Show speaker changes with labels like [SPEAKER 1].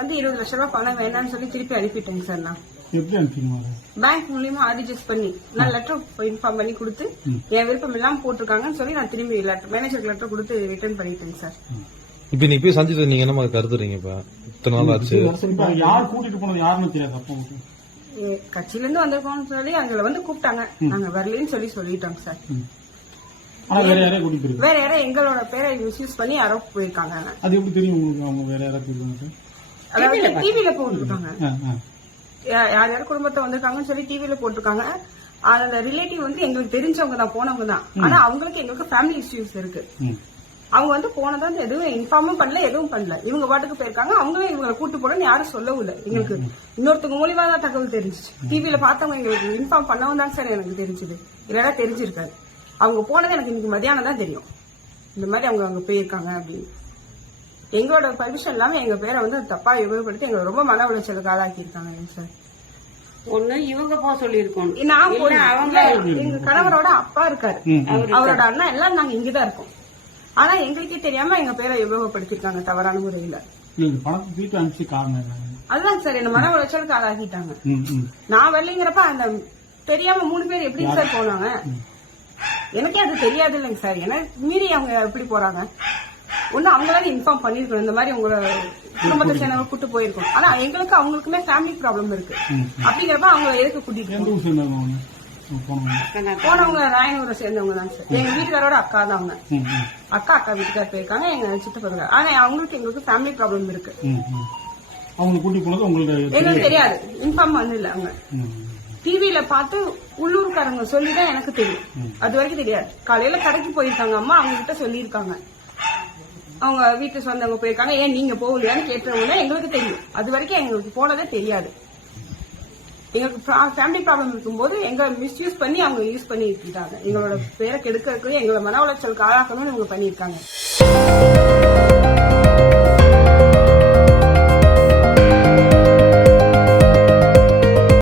[SPEAKER 1] வந்து இருபது லட்ச ரூபாய் பணம் வேண்டாம்னு சொல்லி திருப்பி அனுப்பிட்டேங்க சார் நான்.
[SPEAKER 2] எப்படி அனுப்பிடுவாங்க
[SPEAKER 1] பேங்க் மூலியமா ஆர்டிஜிஎஸ் பண்ணி நான் லெட்டர் இன்ஃபார்ம் பண்ணி கொடுத்து என் விருப்பம் இல்லாம போட்டிருக்காங்கன்னு சொல்லி நான் திரும்பி லெட்டர் மேனேஜருக்கு லெட்டர் கொடுத்து ரிட்டர்ன் பண்ணிட்டேங்க சார்.
[SPEAKER 3] இப்ப நீ போய் சந்தித்து நீங்க என்ன மாதிரி கருதுறீங்க இப்ப? இத்தனை நாள் ஆச்சு.
[SPEAKER 2] யார் கூட்டிட்டு போனது யாருன்னு தெரியாது அப்போ
[SPEAKER 1] கட்சியில இருந்து வந்திருக்கோம்னு சொல்லி அங்க வந்து கூப்பிட்டாங்க. நாங்க வரலன்னு சொல்லி சொல்லிட்டோங்க சார்.
[SPEAKER 2] ஆனா வேற யாரையும் கூட்டிட்டு போயிருக்கு
[SPEAKER 1] வேற யாரோ எங்களோட பேரை மிஸ்யூஸ் பண்ணி யாரோ போயிருக்காங்க.
[SPEAKER 2] அது எப்படி தெரியும் உங்களுக்கு அவங்க வேற யாராவது போயிருக்காங்க?
[SPEAKER 1] அதாவது டிவில போட்டிருக்காங்க. யார் யார் குடும்பத்தை வந்திருக்காங்கன்னு சொல்லி டிவில போட்டிருக்காங்க. அந்த ரிலேட்டிவ் வந்து எங்களுக்கு தெரிஞ்சவங்க தான் போனவங்க தான். ஆனா அவங்களுக்கு எங்களுக்கு ஃபேமிலி இஷ்யூஸ் இருக்கு. அவங்க வந்து போனதா எதுவும் இன்ஃபார்மும் பண்ணல எதுவும் பண்ணல. இவங்க பாட்டுக்கு போயிருக்காங்க அவங்களும் இவங்களை கூட்டு போறோம்னு யாரும் சொல்லவும் இல்லை. எங்களுக்கு இன்னொருத்தவங்க மூலியமா தான் தகவல் தெரிஞ்சிச்சு. டிவில பார்த்தவங்க எங்களுக்கு இன்ஃபார்ம் பண்ணவும் தான் சார் எனக்கு தெரிஞ்சது. இல்லைன்னா தெரிஞ்சிருக்காது. அவங்க போனது எனக்கு இன்னைக்கு மதியானம் தான் தெரியும். இந்த மாதிரி அவங்க அங்க போயிருக்காங்க அப்படின்னு. எங்களோட பர்மிஷன் இல்லாம எங்க பேரை வந்து தப்பா உபயோகப்படுத்தி எங்களை ரொம்ப மன உளைச்சலுக்கு ஆளாக்கி இருக்காங்க சார்
[SPEAKER 4] ஒண்ணு இவங்க போக சொல்லியிருக்கோம்.
[SPEAKER 1] நான்
[SPEAKER 4] இல்ல,
[SPEAKER 1] போய்
[SPEAKER 4] அவங்க
[SPEAKER 1] எங்க கணவரோட அப்பா இருக்காரு. அவரோட அண்ணா எல்லாம் நாங்க இங்கதான் இருக்கோம். ஆனா எங்களுக்கே தெரியாம எங்க பேரை உபயோகப்படுத்திருக்காங்க தவறான முறையில. அதுதான் சார் என்ன மன உளைச்சலுக்கு ஆளாக்கிட்டாங்க. நான் வரலைங்கிறப்ப அந்த தெரியாம மூணு பேர் எப்படி சார் போனாங்க? எனக்கே அது தெரியாது இல்லைங்க சார் எனக்கு மீறி அவங்க எப்படி போறாங்க? ஒண்ணு அவங்களால இன்ஃபார்ம் பண்ணிருக்கணும். இந்த மாதிரி உங்களோட குடும்பத்தை சேர்ந்தவங்க கூட்டு போயிருக்கோம். ஆனா எங்களுக்கு அவங்களுக்குமே ஃபேமிலி ப்ராப்ளம் இருக்கு. அப்படிங்கிறப்ப அவங்க எதுக்கு கூட்டிட்டு
[SPEAKER 2] போனவங்க?
[SPEAKER 1] ராயனூரை சேர்ந்தவங்க தான் சார். எங்க வீட்டுக்காரோட அக்கா தான் அவங்க. அக்கா அக்கா வீட்டுக்கார் போயிருக்காங்க எங்க சித்தப்பா ஆனா அவங்களுக்கு எங்களுக்கு ஃபேமிலி ப்ராப்ளம் இருக்கு.
[SPEAKER 2] அவங்க கூட்டி போனது உங்களுக்கு
[SPEAKER 1] எங்களுக்கு தெரியாது? இன்ஃபார்ம் பண்ணல அவங்க.
[SPEAKER 2] ம்,
[SPEAKER 1] டிவில பார்த்து உள்ளூர்காரங்க சொல்லி தான் எனக்கு தெரியும். அது வரைக்கும் தெரியாது. காலையில கடைக்கு போயிருக்காங்க அம்மா அவங்க கிட்ட சொல்லியிருக்காங்க. அவங்க வீட்டு சொந்தவங்க போயிருக்காங்க. ஏன் நீங்க போகலையான்னு கேட்டவங்க எங்களுக்கு தெரியும். அது வரைக்கும் எங்களுக்கு போனதே தெரியாது. எங்களுக்கு ஃபேமிலி ப்ராப்ளம் இருக்கும்போது எங்களை மிஸ்யூஸ் பண்ணி அவங்க யூஸ் பண்ணி இருக்காங்க. எங்களோட பேரை கெடுக்கிறதுக்கு எங்களை மன உளைச்சலுக்கு ஆளாக்கணும்னு இவங்க பண்ணியிருக்காங்க.